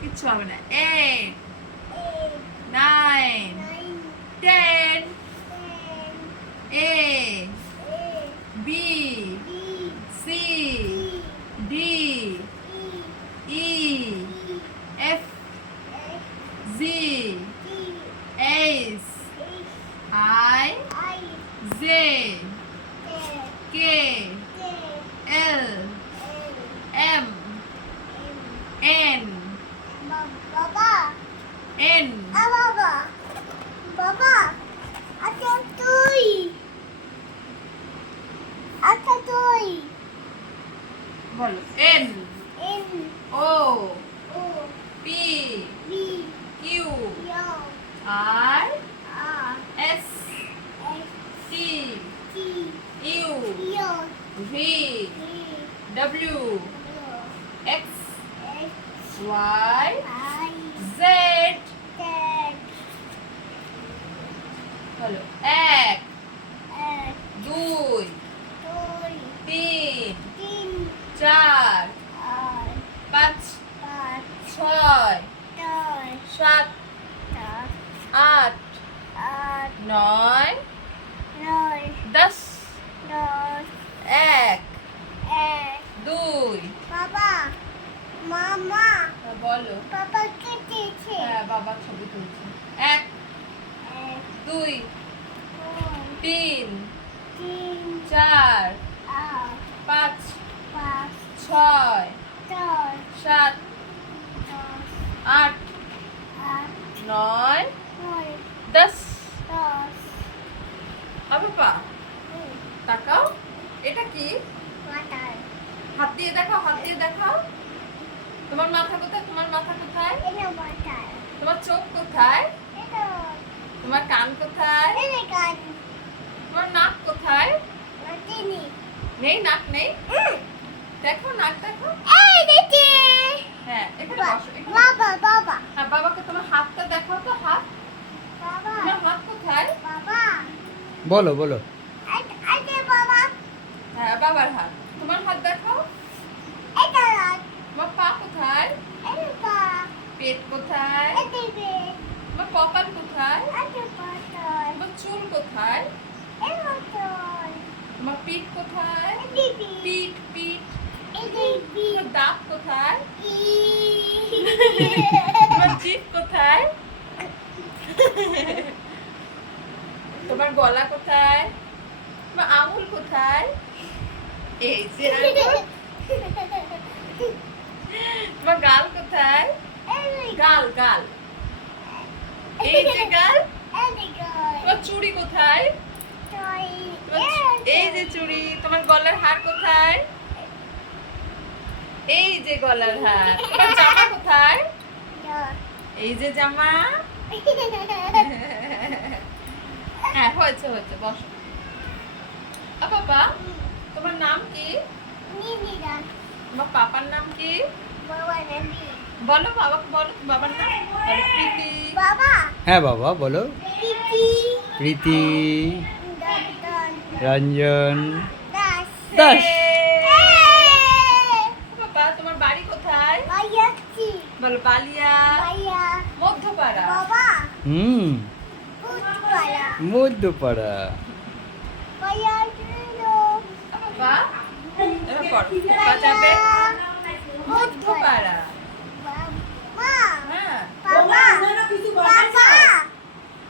কিচ্ছু হবে না। 8 9 10 A B C D E F Z H I J K L M N N বলো N O P Q R S T U V W X Y Z বলো 1 2 3 4 5 6 7 8 9 10 1 2 মামা বলো বাবা কেটেছে হ্যাঁ বাবা ছবি তুলছে 1 2 3 4 5 6 7 8 9 10 বাবা তাকাও এটা কি হাত দিয়ে দেখাও তোমার মাথা কোথায় তোমার চোখ কোথায় তোমার কান কোথায় তোমার নাক কোথায় নেই নাক নেই দেখো নাক দেখো হ্যাঁ এখানে বসো হ্যাঁ বাবাকে তোমার হাতটা দেখাও তো হাত তোমার হাত কোথায় বলো বলো হ্যাঁ বাবার হাত তোমার হাত দেখাও তোমার পা কোথায় পেট কোথায় তোমার কপাল কোথায় তোমার চুল কোথায় তোমার পিঠ কোথায় পিঠ তোমার দাঁত কোথায় তোমার জিভ কোথায় তোমার গলা কোথায় তোমার আঙুল কোথায় এই যে আঙুল তোমার গাল কোথায় গাল এই যে গাল তোমার চুড়ি কোথায় এই যে চুড়ি তোমার গলার হার কোথায় এই যে গলার হার তোমার জামা কোথায় এই যে জামা হ্যাঁ হয়েছে বসো বাবা তোমার নাম কি তোমার পাপার নাম কি বলো বাবাকে বলো বাবার নাম প্রীতি হ্যাঁ বাবা বলো প্রীতি রঞ্জন দাস বাবা তোমার বাড়ি কোথায় বলো বালিয়া মধ্যপাড়া মধ্যপাড়া বাবা এবার পড়ো বাজাবে